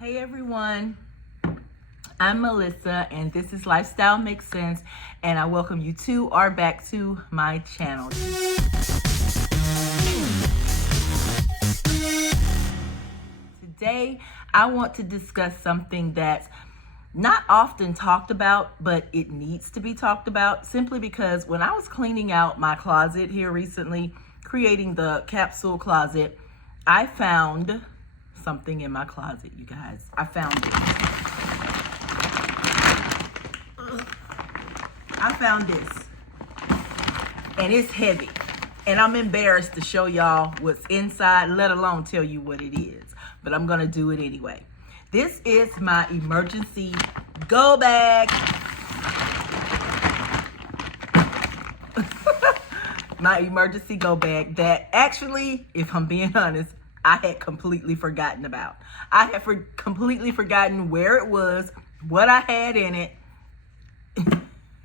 Hey everyone, I'm Melissa and this is Lifestyle Makes Sense, and I welcome you to or back to my channel. Today I want to discuss something that's not often talked about, but it needs to be talked about, simply because when I was cleaning out my closet here recently, creating the capsule closet, I found something in my closet, you guys. I found it. I found this, and it's heavy, and I'm embarrassed to show y'all what's inside, let alone tell you what it is, but I'm gonna do it anyway. This is my emergency go bag. My emergency go bag that actually, if I'm being honest, I had completely forgotten about. I had completely forgotten where it was, what I had in it,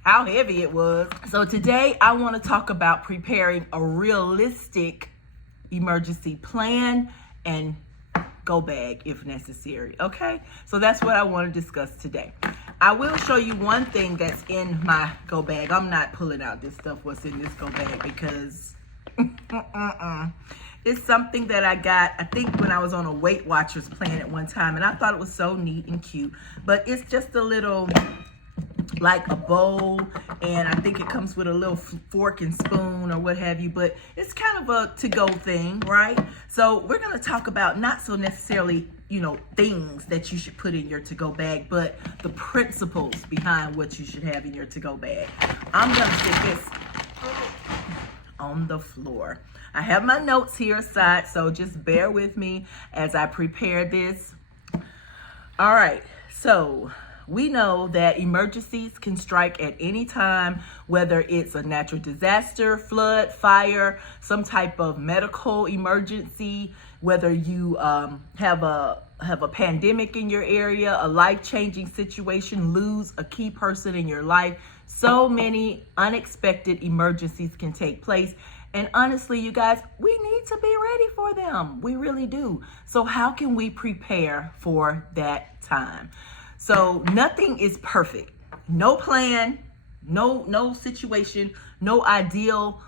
how heavy it was. So today I want to talk about preparing a realistic emergency plan and go bag if necessary. Okay, so that's what I want to discuss today. I will show you one thing that's in my go bag. I'm not pulling out this stuff what's in this go bag because it's something that I got, I think, when I was on a Weight Watchers plan at one time, and I thought it was so neat and cute. But it's just a little, like a bowl, and I think it comes with a little fork and spoon or what have you, but it's kind of a to-go thing, right? So we're going to talk about not so necessarily, things that you should put in your to-go bag, but the principles behind what you should have in your to-go bag. I'm going to sit this on the floor. I have my notes here aside, so just bear with me as I prepare this. All right, so we know that emergencies can strike at any time, whether it's a natural disaster, flood, fire, some type of medical emergency, whether you have a pandemic in your area, a life-changing situation, lose a key person in your life. So many unexpected emergencies can take place. And honestly, you guys, we need to be ready for them. We really do. So how can we prepare for that time? So nothing is perfect. No plan, no situation, no ideal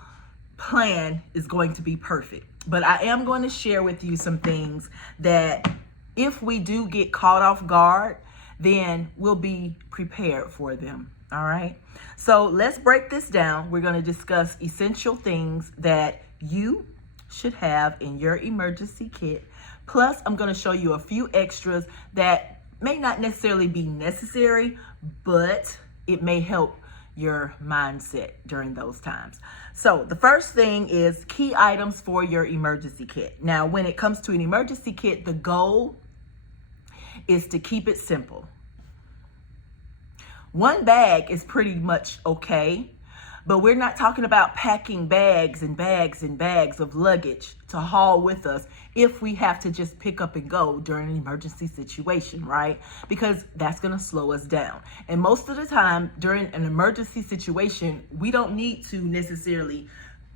plan is going to be perfect. But I am going to share with you some things that if we do get caught off guard, then we'll be prepared for them. All right. So let's break this down. We're going to discuss essential things that you should have in your emergency kit. Plus, I'm going to show you a few extras that may not necessarily be necessary, but it may help your mindset during those times. So the first thing is key items for your emergency kit. Now, when it comes to an emergency kit, the goal is to keep it simple. One bag is pretty much okay, but we're not talking about packing bags and bags and bags of luggage to haul with us if we have to just pick up and go during an emergency situation, right? Because that's going to slow us down. And most of the time during an emergency situation, we don't need to necessarily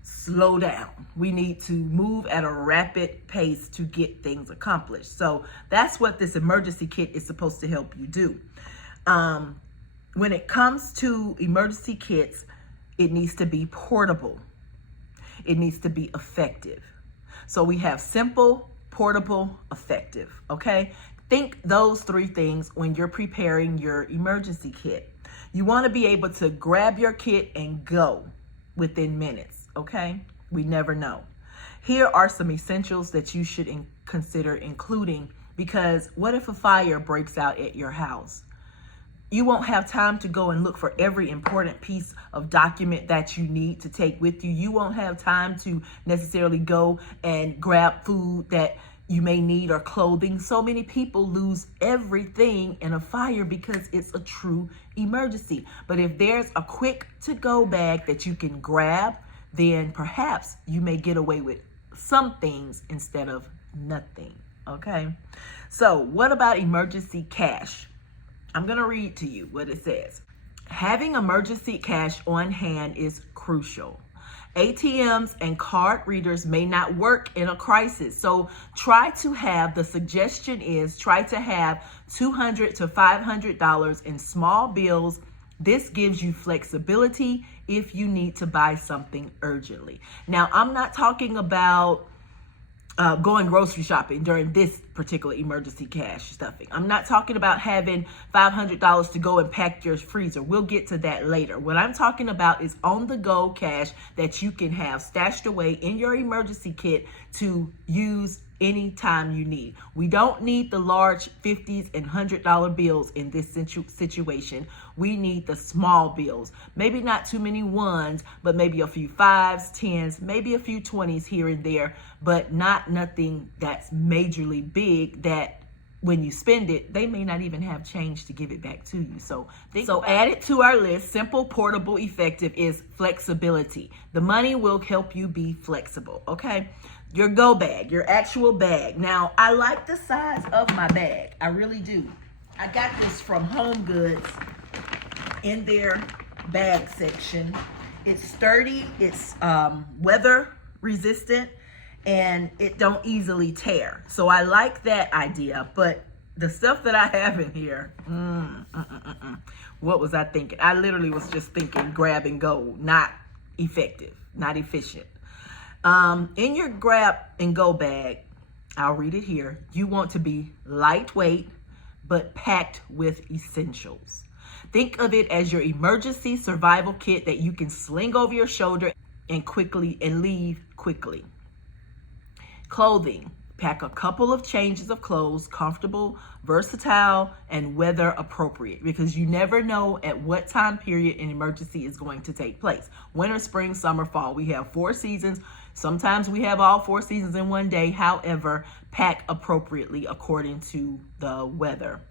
slow down. We need to move at a rapid pace to get things accomplished. So that's what this emergency kit is supposed to help you do. When it comes to emergency kits, it needs to be portable. It needs to be effective. So we have simple, portable, effective, okay? Think those three things when you're preparing your emergency kit. You want to be able to grab your kit and go within minutes, okay? We never know. Here are some essentials that you should consider including, because what if a fire breaks out at your house? You won't have time to go and look for every important piece of document that you need to take with you. You won't have time to necessarily go and grab food that you may need or clothing. So many people lose everything in a fire because it's a true emergency. But if there's a quick to-go bag that you can grab, then perhaps you may get away with some things instead of nothing, okay? So what about emergency cash? I'm going to read to you what it says. Having emergency cash on hand is crucial. ATMs and card readers may not work in a crisis. So the suggestion is try to have $200 to $500 in small bills. This gives you flexibility if you need to buy something urgently. Now, I'm not talking about going grocery shopping during this particular emergency cash stuffing. I'm not talking about having $500 to go and pack your freezer. We'll get to that later. What I'm talking about is on the go cash that you can have stashed away in your emergency kit to use anytime you need. We don't need the large 50s and $100 bills in this situation. We need the small bills. Maybe not too many ones, but maybe a few 5s, 10s, maybe a few 20s here and there, but nothing that's majorly big that when you spend it, they may not even have change to give it back to you. So added to our list, simple, portable, effective, is flexibility. The money will help you be flexible, okay? Your go bag, your actual bag. Now, I like the size of my bag. I really do. I got this from Home Goods in their bag section. It's sturdy, it's weather resistant, and it don't easily tear. So I like that idea, but the stuff that I have in here, what was I thinking? I literally was just thinking grab and go, not effective, not efficient. In your grab and go bag, I'll read it here. You want to be lightweight, but packed with essentials. Think of it as your emergency survival kit that you can sling over your shoulder and leave quickly. Clothing. Pack a couple of changes of clothes, comfortable, versatile, and weather appropriate, because you never know at what time period an emergency is going to take place. Winter, spring, summer, fall. We have 4 seasons. Sometimes we have all 4 seasons in one day. However, pack appropriately according to the weather.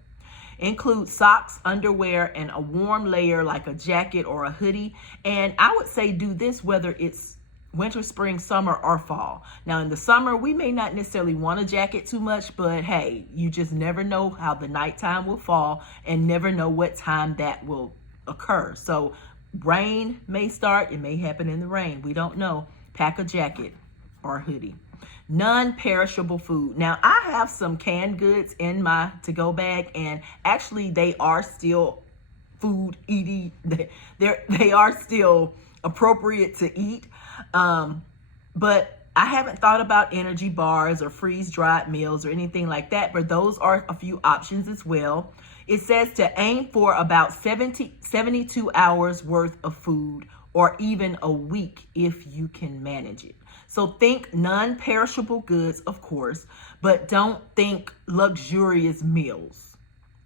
Include socks, underwear, and a warm layer like a jacket or a hoodie. And I would say do this whether it's winter, spring, summer, or fall. Now, in the summer, we may not necessarily want a jacket too much, but hey, you just never know how the nighttime will fall and never know what time that will occur. So rain may start, it may happen in the rain. We don't know. Pack a jacket or a hoodie. Non-perishable food. Now, I have some canned goods in my to-go bag, and actually they are still food eating. They are still appropriate to eat. But I haven't thought about energy bars or freeze-dried meals or anything like that, but those are a few options as well. It says to aim for about 72 hours worth of food, or even a week if you can manage it. So think non-perishable goods, of course, but don't think luxurious meals.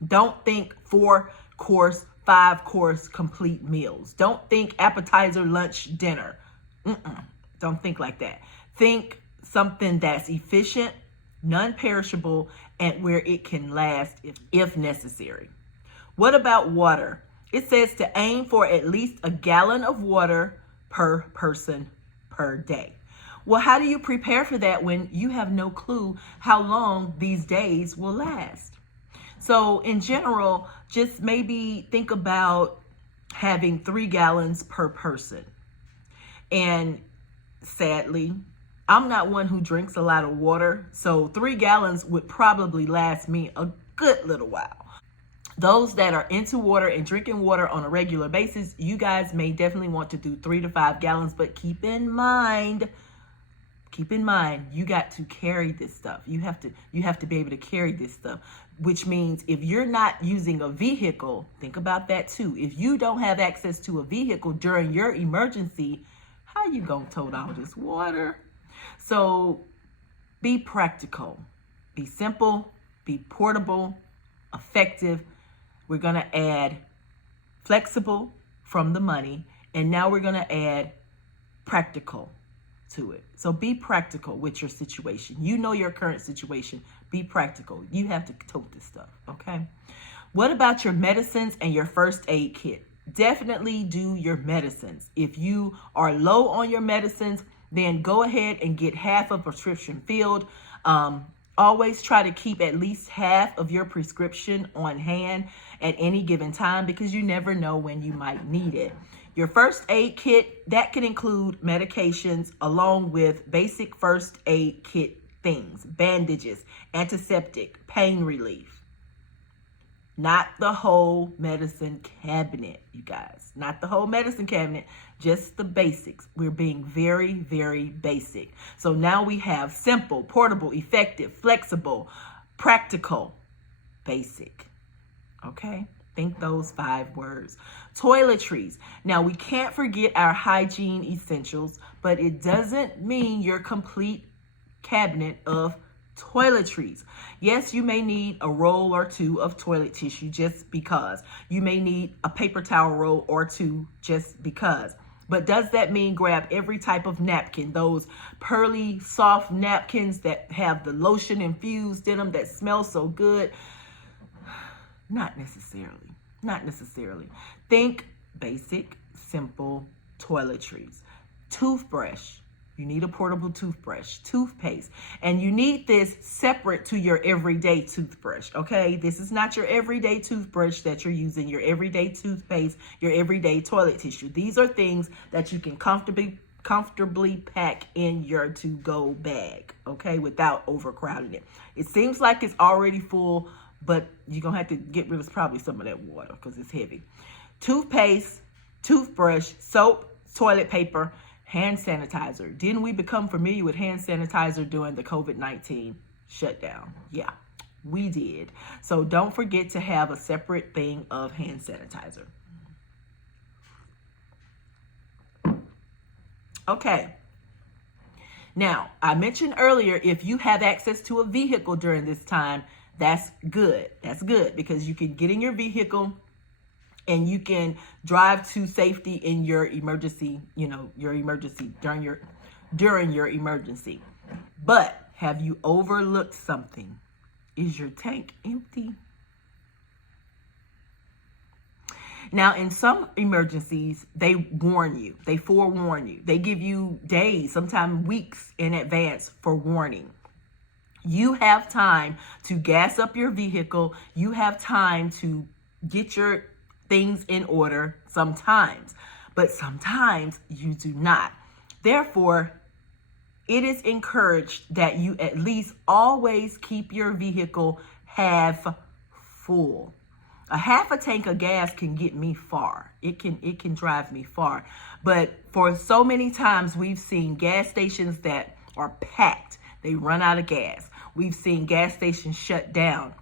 Don't think 4-course, 5-course complete meals. Don't think appetizer, lunch, dinner. Don't think like that. Think something that's efficient, non-perishable, and where it can last if necessary. What about water? It says to aim for at least a gallon of water per person per day. Well, how do you prepare for that when you have no clue how long these days will last? So in general, just maybe think about having 3 gallons per person. And sadly, I'm not one who drinks a lot of water, so 3 gallons would probably last me a good little while. Those that are into water and drinking water on a regular basis, you guys may definitely want to do 3 to 5 gallons, but keep in mind, you got to carry this stuff. You have to be able to carry this stuff, which means if you're not using a vehicle, think about that too. If you don't have access to a vehicle during your emergency, how you gonna tote all this water? So be practical, be simple, be portable, effective. We're gonna add flexible from the money, and now we're gonna add practical to it. So be practical with your situation. You know your current situation. Be practical. You have to tote this stuff, okay? What about your medicines and your first aid kit? Definitely do your medicines. If you are low on your medicines, then go ahead and get half a prescription filled. Always try to keep at least half of your prescription on hand at any given time, because you never know when you might need it. Your first aid kit, that can include medications along with basic first aid kit things, bandages, antiseptic, pain relief. Not the whole medicine cabinet, you guys. Not the whole medicine cabinet, just the basics. We're being very, very basic. So now we have simple, portable, effective, flexible, practical, basic. Okay? Think those 5 words. Toiletries. Now, we can't forget our hygiene essentials, but it doesn't mean your complete cabinet of toiletries. Yes, you may need a roll or 2 of toilet tissue just because. You may need a paper towel roll or 2 just because. But does that mean grab every type of napkin, those pearly, soft napkins that have the lotion infused in them that smell so good? Not necessarily. Not necessarily. Think basic, simple toiletries. Toothbrush. You need a portable toothbrush, toothpaste, and you need this separate to your everyday toothbrush, okay? This is not your everyday toothbrush that you're using, your everyday toothpaste, your everyday toilet tissue. These are things that you can comfortably pack in your to-go bag, okay, without overcrowding it. It seems like it's already full, but you're going to have to get rid of probably some of that water because it's heavy. Toothpaste, toothbrush, soap, toilet paper, hand sanitizer. Didn't we become familiar with hand sanitizer during the COVID-19 shutdown? Yeah, we did. So don't forget to have a separate thing of hand sanitizer. Okay. Now, I mentioned earlier, if you have access to a vehicle during this time, that's good. That's good because you can get in your vehicle and you can drive to safety in your emergency, during your emergency. But have you overlooked something? Is your tank empty? Now, in some emergencies, they warn you. They forewarn you. They give you days, sometimes weeks in advance for warning. You have time to gas up your vehicle. You have time to get your things in order sometimes, but sometimes you do not. Therefore, it is encouraged that you at least always keep your vehicle half full. A half a tank of gas can get me far. It can drive me far. But for so many times we've seen gas stations that are packed. They run out of gas. We've seen gas stations shut down.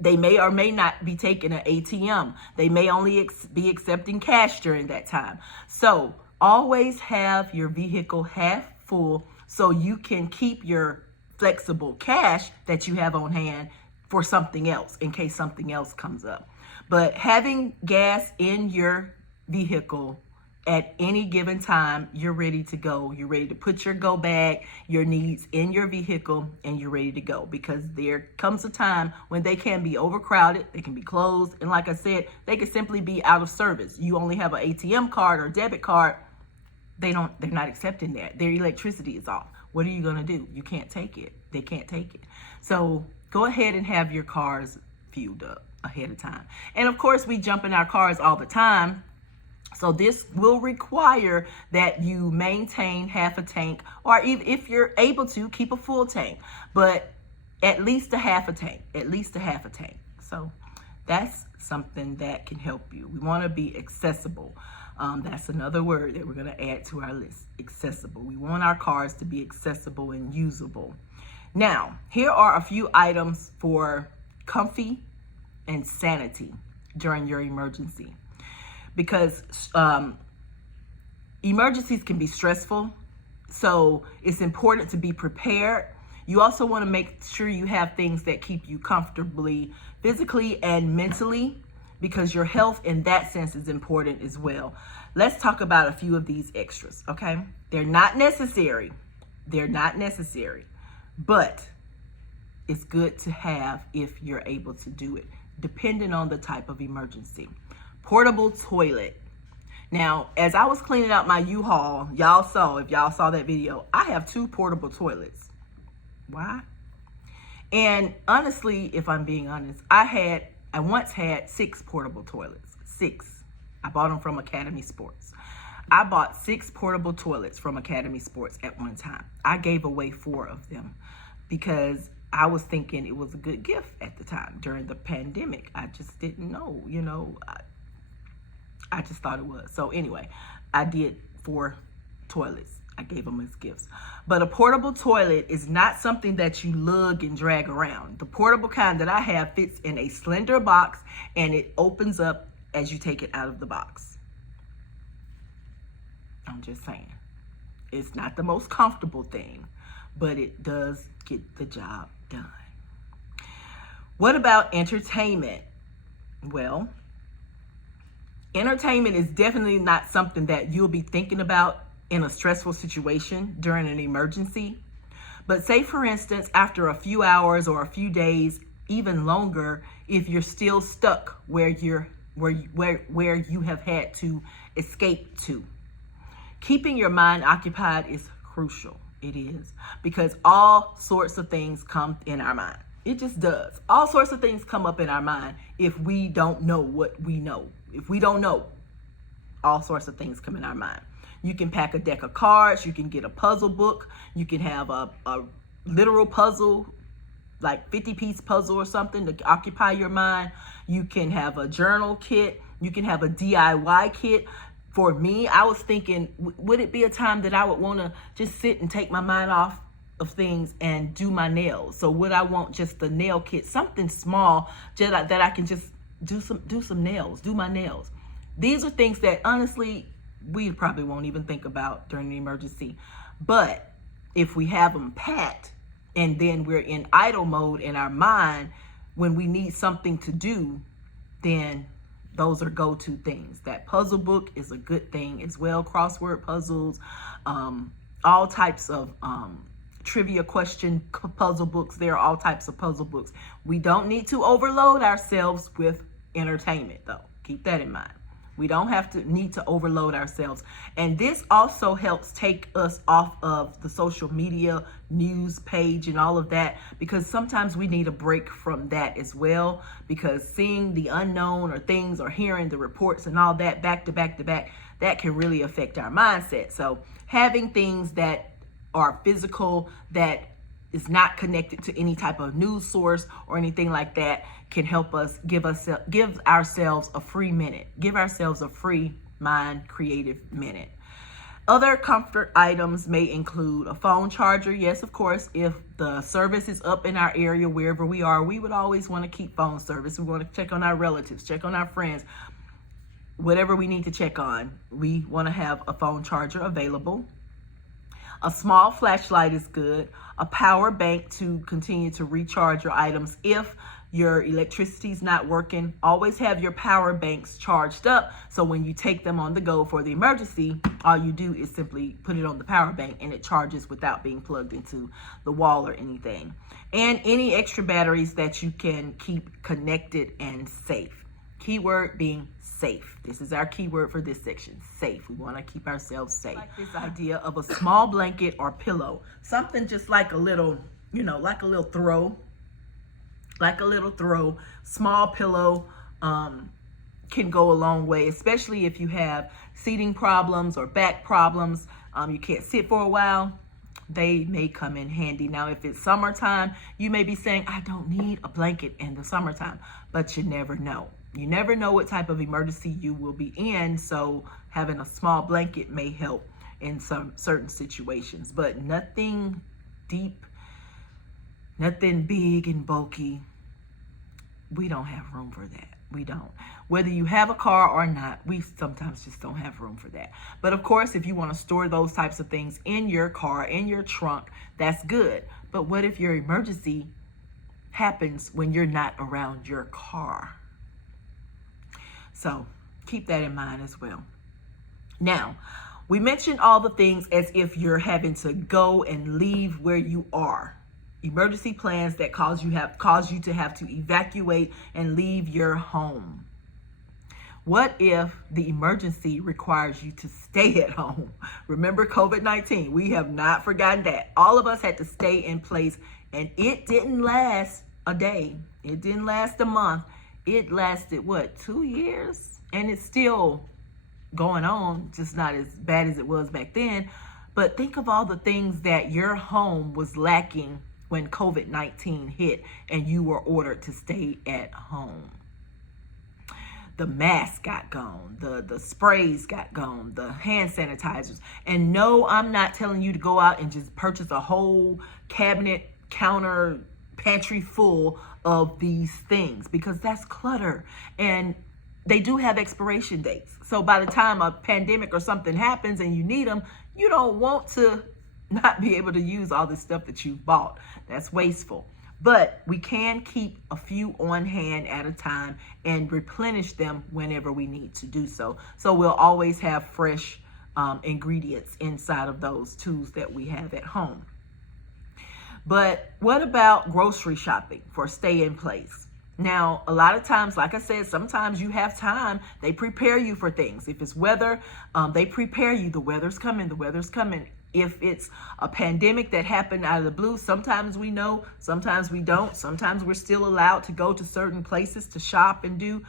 They may or may not be taking an ATM. They may only be accepting cash during that time. So always have your vehicle half full so you can keep your flexible cash that you have on hand for something else in case something else comes up. But having gas in your vehicle at any given time, you're ready to go. You're ready to put your go bag, your needs in your vehicle, and you're ready to go because there comes a time when they can be overcrowded, they can be closed, and like I said, they can simply be out of service. You only have an ATM card or debit card. They're not accepting that. Their electricity is off. What are you going to do? You can't take it. They can't take it. So go ahead and have your cars fueled up ahead of time. And of course, we jump in our cars all the time. So this will require that you maintain half a tank, or even if you're able to, keep a full tank, but at least a half a tank, So that's something that can help you. We want to be accessible. That's another word that we're going to add to our list, accessible. We want our cars to be accessible and usable. Now, here are a few items for comfy and sanity during your emergency. Because emergencies can be stressful, so it's important to be prepared. You also want to make sure you have things that keep you comfortably, physically and mentally, because your health in that sense is important as well. Let's talk about a few of these extras, okay? They're not necessary, but it's good to have if you're able to do it, depending on the type of emergency. Portable toilet. Now, as I was cleaning out my U-Haul, if y'all saw that video, I have 2 portable toilets. Why? And honestly, if I'm being honest, I once had 6 portable toilets. 6. I bought them from Academy Sports. I bought 6 portable toilets from Academy Sports at one time. I gave away 4 of them because I was thinking it was a good gift at the time during the pandemic. I just didn't know, I just thought it was. So anyway, I did 4 toilets. I gave them as gifts. But a portable toilet is not something that you lug and drag around. The portable kind that I have fits in a slender box and it opens up as you take it out of the box. I'm just saying. It's not the most comfortable thing, but it does get the job done. What about entertainment? Well, entertainment is definitely not something that you'll be thinking about in a stressful situation during an emergency. But say, for instance, after a few hours or a few days, even longer, if you're still stuck where you have had to escape to. Keeping your mind occupied is crucial. It is, because all sorts of things come in our mind. It just does. All sorts of things come up in our mind if we don't know what we know. If we don't know, all sorts of things come in our mind. You can pack a deck of cards. You can get a puzzle book. You can have a literal puzzle, like 50-piece puzzle or something to occupy your mind. You can have a journal kit. You can have a DIY kit. For me, I was thinking, would it be a time that I would want to just sit and take my mind off of things and do my nails? So would I want just the nail kit, something small that I can just do some nails, do my nails? These are things that honestly we probably won't even think about during an emergency. But if we have them packed and then we're in idle mode in our mind when we need something to do, then those are go-to things. That puzzle book is a good thing as well. Crossword puzzles, all types of trivia question puzzle books. There are all types of puzzle books. We don't need to overload ourselves with entertainment, though. Keep that in mind. We don't need to overload ourselves. And this also helps take us off of the social media news page and all of that, because sometimes we need a break from that as well, because seeing the unknown or things or hearing the reports and all that back to back to back, that can really affect our mindset. So having things that are physical, that is not connected to any type of news source or anything like that, can help us give ourselves a free minute, give ourselves a free mind creative minute. Other comfort items may include a phone charger. Yes, of course, if the service is up in our area, wherever we are, we would always want to keep phone service. We want to check on our relatives, check on our friends, whatever we need to check on. We want to have a phone charger available. A small flashlight is good. A power bank to continue to recharge your items. If your electricity's not working, always have your power banks charged up, so when you take them on the go for the emergency, all you do is simply put it on the power bank and it charges without being plugged into the wall or anything. And any extra batteries that you can keep connected and safe. Keyword being safe. This is our keyword for this section, safe. We want to keep ourselves safe. Like this idea of a small blanket or pillow, something just like a little, like a little throw. Small pillow can go a long way, especially if you have seating problems or back problems. You can't sit for a while. They may come in handy. Now, if it's summertime, you may be saying, I don't need a blanket in the summertime, but you never know. You never know what type of emergency you will be in, so having a small blanket may help in some certain situations, but nothing deep, nothing big and bulky. We don't have room for that. We don't. Whether you have a car or not, we sometimes just don't have room for that. But of course, if you want to store those types of things in your car, in your trunk, that's good. But what if your emergency happens when you're not around your car? So keep that in mind as well. Now, we mentioned all the things as if you're having to go and leave where you are. Emergency plans that cause you to have to evacuate and leave your home. What if the emergency requires you to stay at home? Remember COVID-19, we have not forgotten that. All of us had to stay in place, and it didn't last a day. It didn't last a month. It lasted, 2 years? And it's still going on, just not as bad as it was back then. But think of all the things that your home was lacking when COVID-19 hit and you were ordered to stay at home. The mask got gone, the sprays got gone, the hand sanitizers. And no, I'm not telling you to go out and just purchase a whole cabinet, counter, pantry full of these things, because that's clutter. And they do have expiration dates. So by the time a pandemic or something happens and you need them, you don't want to not be able to use all this stuff that you've bought. That's wasteful. But we can keep a few on hand at a time and replenish them whenever we need to do so. So we'll always have fresh ingredients inside of those tools that we have at home. But what about grocery shopping for stay in place? Now, a lot of times, like I said, sometimes you have time. They prepare you for things. If it's weather, they prepare you. The weather's coming. The weather's coming. If it's a pandemic that happened out of the blue, sometimes we know, sometimes we don't. Sometimes we're still allowed to go to certain places to shop and do.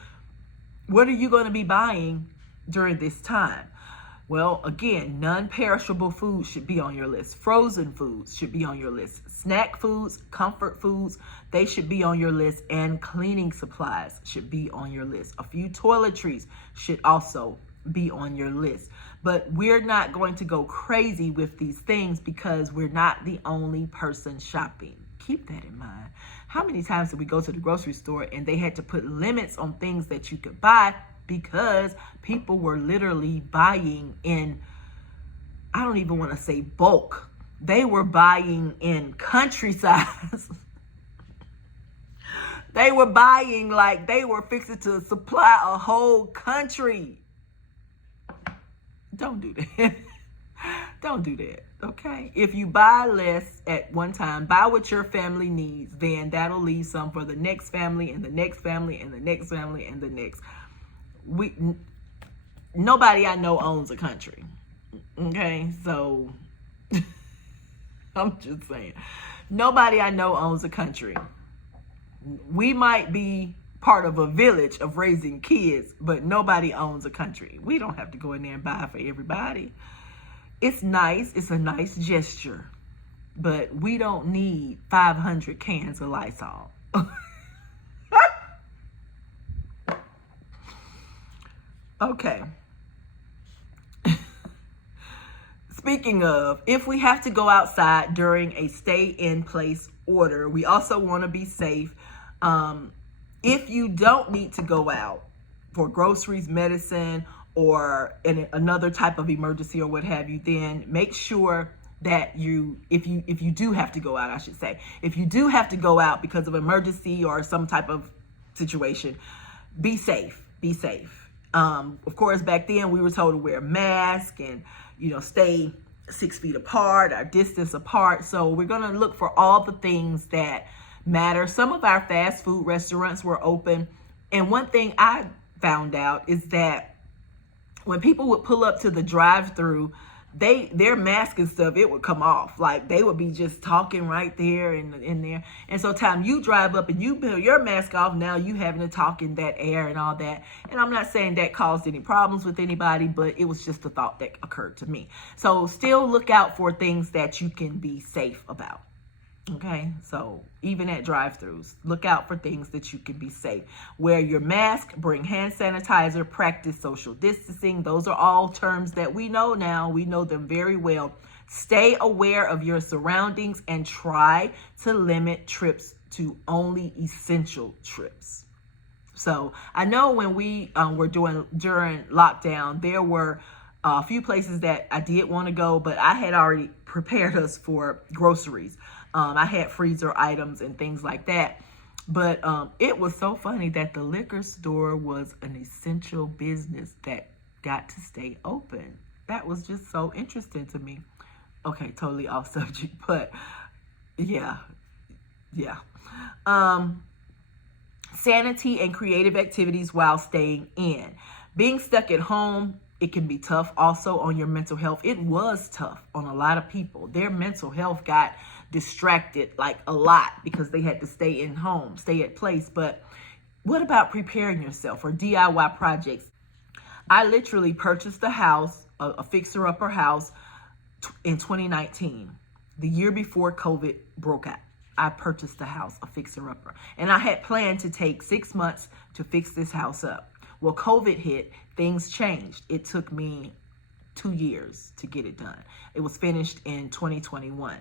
What are you going to be buying during this time? Well, again, non-perishable foods should be on your list. Frozen foods should be on your list. Snack foods, comfort foods, they should be on your list. And cleaning supplies should be on your list. A few toiletries should also be on your list. But we're not going to go crazy with these things because we're not the only person shopping. Keep that in mind. How many times did we go to the grocery store and they had to put limits on things that you could buy because people were literally buying in, I don't even want to say bulk. They were buying in country size. They were buying like they were fixing to supply a whole country. Don't do that. Don't do that, okay? If you buy less at one time, buy what your family needs, then that'll leave some for the next family and the next family and the next family and the next. Nobody I know owns a country, okay? So I'm just saying, nobody I know owns a country. We might be part of a village of raising kids, but nobody owns a country. We don't have to go in there and buy for everybody. It's nice. It's a nice gesture, but we don't need 500 cans of Lysol. Okay. Speaking of, if we have to go outside during a stay-in-place order, we also want to be safe. If you don't need to go out for groceries, medicine, or in another type of emergency or what have you, then make sure that if you do have to go out, I should say, if you do have to go out because of emergency or some type of situation, be safe. Be safe. Of course, back then we were told to wear a mask and, stay 6 feet apart, our distance apart. So we're going to look for all the things that matter. Some of our fast food restaurants were open. And one thing I found out is that when people would pull up to the drive-through, their mask and stuff, it would come off. Like they would be just talking right there in there. And so time you drive up and you put your mask off, now you having to talk in that air and all that. And I'm not saying that caused any problems with anybody, but it was just a thought that occurred to me. So still look out for things that you can be safe about. Okay, so even at drive-thrus, look out for things that you can be safe. Wear your mask, bring hand sanitizer, practice social distancing. Those are all terms that we know now. We know them very well. Stay aware of your surroundings and try to limit trips to only essential trips. So I know when we were during lockdown, there were a few places that I did want to go, but I had already prepared us for groceries. I had freezer items and things like that. But it was so funny that the liquor store was an essential business that got to stay open. That was just so interesting to me. Okay, totally off subject, but yeah. Sanity and creative activities while staying in. Being stuck at home, it can be tough also on your mental health. It was tough on a lot of people. Their mental health got distracted like a lot because they had to stay in home, stay at place. But what about preparing yourself for DIY projects? I literally purchased a house, a fixer-upper house in 2019, the year before COVID broke out. I purchased the house, a fixer-upper. And I had planned to take 6 months to fix this house up. Well, COVID hit, things changed. It took me 2 years to get it done. It was finished in 2021.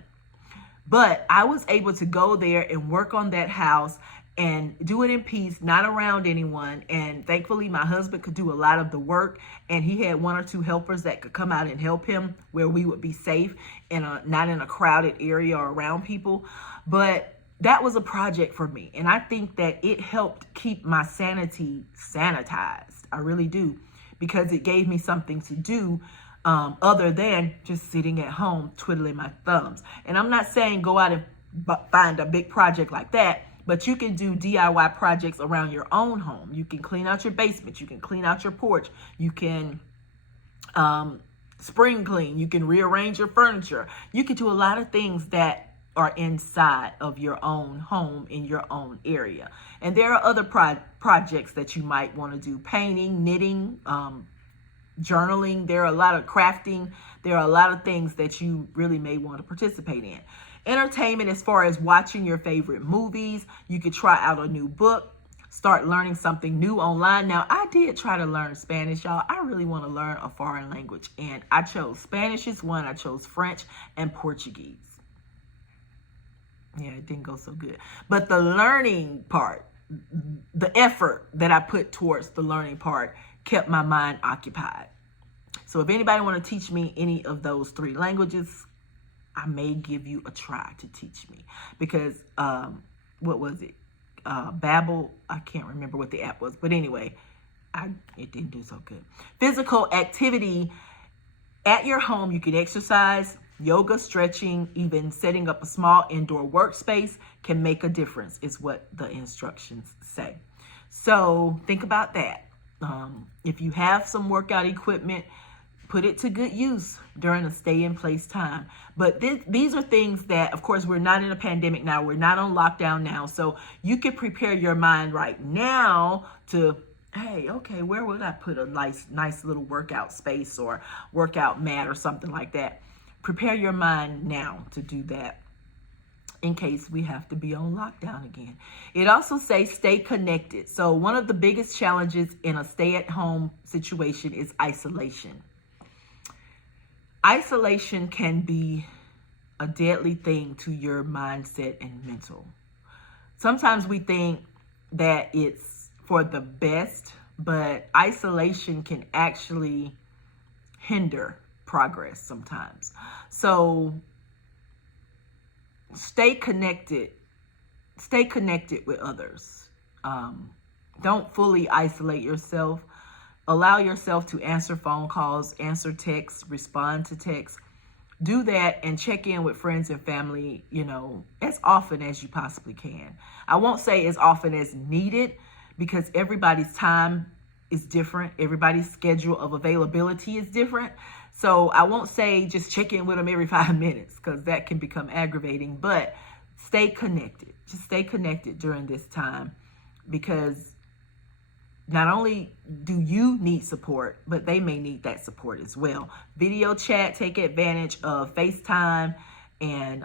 But I was able to go there and work on that house and do it in peace, not around anyone. And thankfully, my husband could do a lot of the work, and he had 1 or 2 helpers that could come out and help him where we would be safe and not in a crowded area or around people. But that was a project for me, and I think that it helped keep my sanity sanitized. I really do, because it gave me something to do other than just sitting at home twiddling my thumbs. And I'm not saying go out and find a big project like that, but you can do DIY projects around your own home. You can clean out your basement. You can clean out your porch. You can spring clean. You can rearrange your furniture. You can do a lot of things that are inside of your own home in your own area. And there are other projects that you might want to do: painting, knitting, journaling. There are a lot of crafting. There are a lot of things that you really may want to participate in. Entertainment, as far as watching your favorite movies, you could try out a new book, start learning something new online. Now, I did try to learn Spanish, y'all. I really want to learn a foreign language, and I chose Spanish as one. I chose French and Portuguese. Yeah, it didn't go so good. But the learning part, the effort that I put towards the learning part kept my mind occupied. So if anybody want to teach me any of those 3 languages, I may give you a try to teach me. Because, what was it? Babbel, I can't remember what the app was. But anyway, it didn't do so good. Physical activity at your home, you can exercise. Yoga, stretching, even setting up a small indoor workspace can make a difference, is what the instructions say. So think about that. If you have some workout equipment, put it to good use during a stay-in-place time. But these are things that, of course, we're not in a pandemic now. We're not on lockdown now. So you can prepare your mind right now to, hey, okay, where would I put a nice little workout space or workout mat or something like that? Prepare your mind now to do that in case we have to be on lockdown again. It also says stay connected. So one of the biggest challenges in a stay-at-home situation is isolation. Isolation can be a deadly thing to your mindset and mental. Sometimes we think that it's for the best, but isolation can actually hinder progress sometimes. So stay connected with others. Don't fully isolate yourself. Allow yourself to answer phone calls, answer texts, respond to texts. Do that and check in with friends and family, as often as you possibly can. I won't say as often as needed, because everybody's time is different. Everybody's schedule of availability is different. So I won't say just check in with them every 5 minutes, because that can become aggravating. But stay connected. Just stay connected during this time, because not only do you need support, but they may need that support as well. Video chat, take advantage of FaceTime and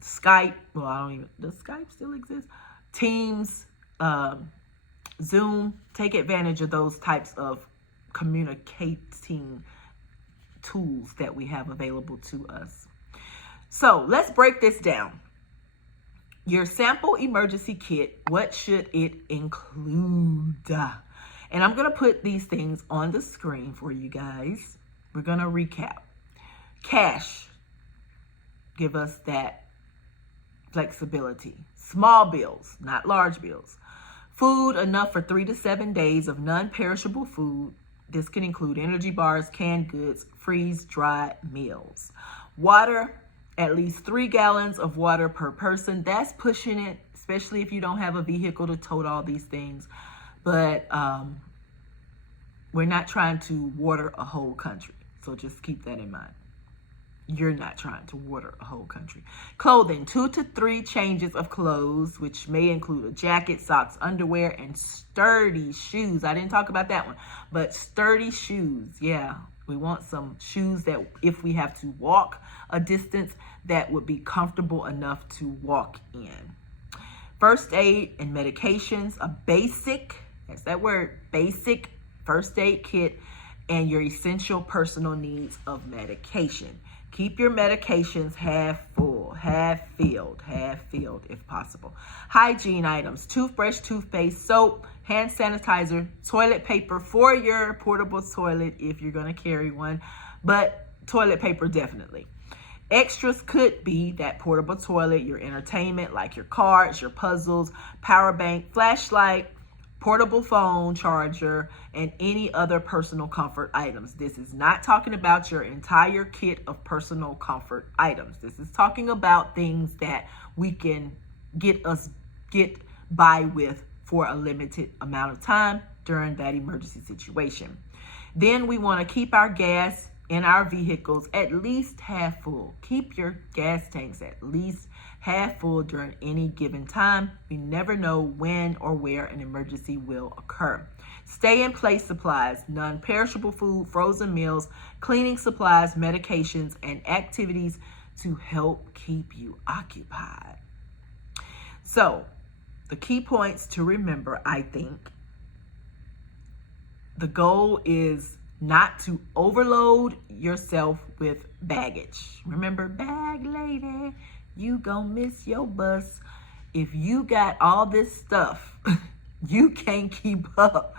Skype. Well, does Skype still exist? Teams, Zoom. Take advantage of those types of communicating tools that we have available to us. So let's break this down. Your sample emergency kit, what should it include? And I'm going to put these things on the screen for you guys. We're going to recap. Cash, give us that flexibility. Small bills, not large bills. Food, enough for 3 to 7 days of non-perishable food. This can include energy bars, canned goods, freeze-dried meals. Water, at least 3 gallons of water per person. That's pushing it, especially if you don't have a vehicle to tote all these things. But we're not trying to water a whole country. So just keep that in mind. You're not trying to water a whole country. Clothing, 2 to 3 changes of clothes, which may include a jacket, socks, underwear, and sturdy shoes. I didn't talk about that one, but sturdy shoes. Yeah, we want some shoes that if we have to walk a distance, that would be comfortable enough to walk in. First aid and medications, a basic, that's that word, basic first aid kit, and your essential personal needs of medication. Keep your medications half full, half filled if possible. Hygiene items, toothbrush, toothpaste, soap, hand sanitizer, toilet paper for your portable toilet if you're going to carry one, but toilet paper definitely. Extras could be that portable toilet, your entertainment like your cards, your puzzles, power bank, flashlight, portable phone charger, and any other personal comfort items. This is not talking about your entire kit of personal comfort items. This is talking about things that we can get by with for a limited amount of time during that emergency situation. Then we want to keep our gas in our vehicles at least half full. Keep your gas tanks at least half full during any given time. We never know when or where an emergency will occur. Stay in place supplies, non-perishable food, frozen meals, cleaning supplies, medications, and activities to help keep you occupied. So, the key points to remember, I think, the goal is not to overload yourself with baggage. Remember, bag lady, you gonna miss your bus. If you got all this stuff, you can't keep up.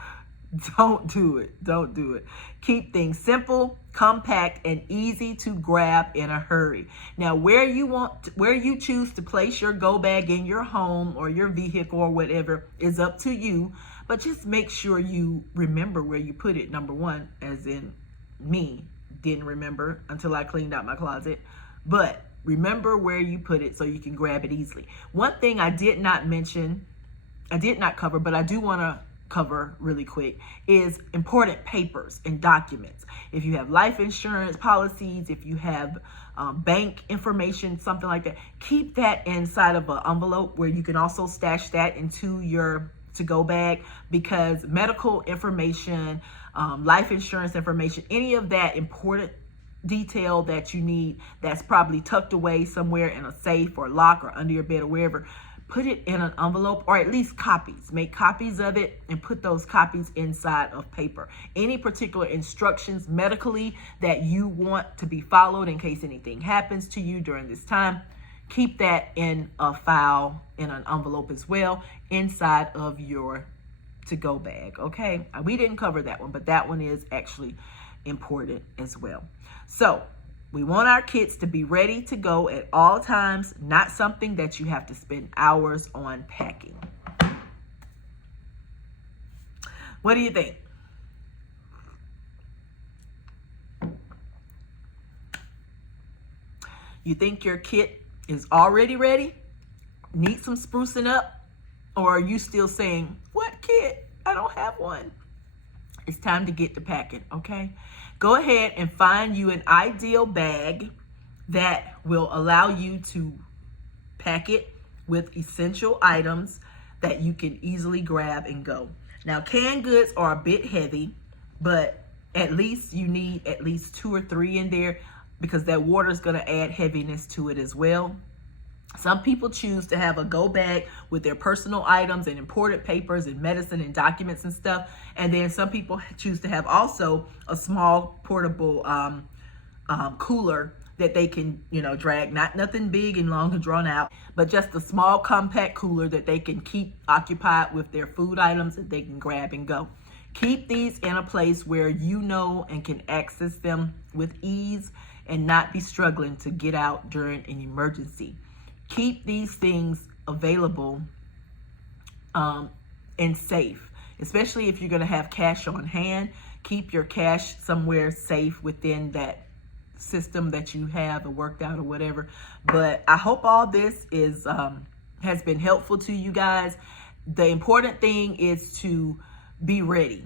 Don't do it. Don't do it. Keep things simple, compact, and easy to grab in a hurry. Now, where you choose to place your go bag in your home or your vehicle or whatever is up to you. But just make sure you remember where you put it. Number one, as in me, didn't remember until I cleaned out my closet. But remember where you put it so you can grab it easily. One thing I did not cover, but I do want to cover really quick, is important papers and documents. If you have life insurance policies, if you have bank information, something like that, keep that inside of an envelope where you can also stash that into your to-go bag, because medical information, life insurance information, any of that important detail that you need that's probably tucked away somewhere in a safe or lock or under your bed or wherever, put it in an envelope, or at least copies. Make copies of it and put those copies inside of paper. Any particular instructions medically that you want to be followed in case anything happens to you during this time, keep that in a file, in an envelope as well, inside of your to-go bag, okay? We didn't cover that one, but that one is actually important as well. So, we want our kits to be ready to go at all times, not something that you have to spend hours on packing. What do you think? You think your kit is already ready? Need some sprucing up? Or are you still saying, what kit? I don't have one. It's time to get to packing, okay? Go ahead and find you an ideal bag that will allow you to pack it with essential items that you can easily grab and go. Now, canned goods are a bit heavy, but at least you need at least 2 or 3 in there, because that water is going to add heaviness to it as well. Some people choose to have a go bag with their personal items and important papers and medicine and documents and stuff. And then some people choose to have also a small portable cooler that they can, drag. Not nothing big and long and drawn out, but just a small compact cooler that they can keep occupied with their food items that they can grab and go. Keep these in a place where you know and can access them with ease and not be struggling to get out during an emergency. Keep these things available and safe, especially if you're going to have cash on hand. Keep your cash somewhere safe within that system that you have or worked out or whatever. But I hope all this is has been helpful to you guys. The important thing is to be ready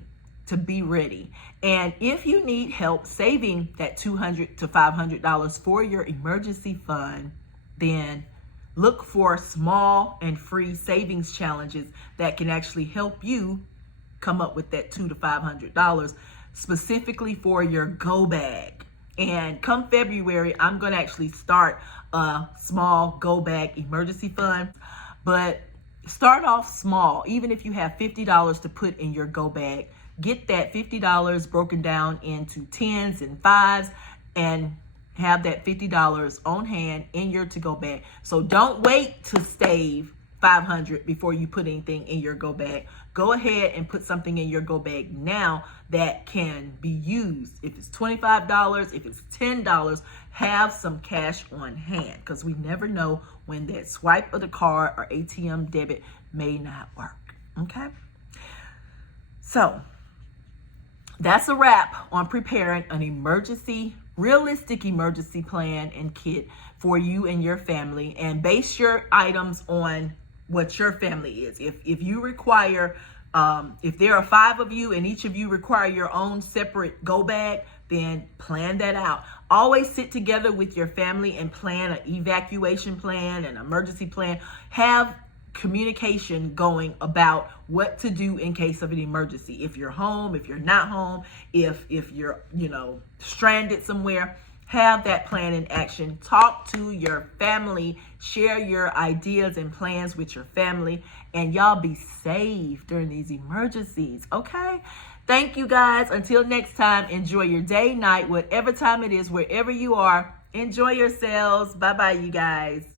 to be ready. And if you need help saving that $200 to $500 for your emergency fund, then look for small and free savings challenges that can actually help you come up with that $200 to $500 specifically for your go bag. And come February, I'm going to actually start a small go bag emergency fund. But start off small. Even if you have $50 to put in your go bag, get that $50 broken down into tens and fives and have that $50 on hand in your to-go bag. So don't wait to save $500 before you put anything in your go bag. Go ahead and put something in your go bag now that can be used. If it's $25, if it's $10, have some cash on hand, because we never know when that swipe of the card or ATM debit may not work. Okay? So that's a wrap on preparing an realistic emergency plan and kit for you and your family, and base your items on what your family is. If you require, if there are 5 of you and each of you require your own separate go bag, then plan that out. Always sit together with your family and plan an evacuation plan, an emergency plan. Have communication going about what to do in case of an emergency. If you're home, if you're not home, if you're, stranded somewhere, have that plan in action. Talk to your family, share your ideas and plans with your family, and y'all be safe during these emergencies, okay? Thank you guys. Until next time, enjoy your day, night, whatever time it is, wherever you are. Enjoy yourselves. Bye-bye, you guys.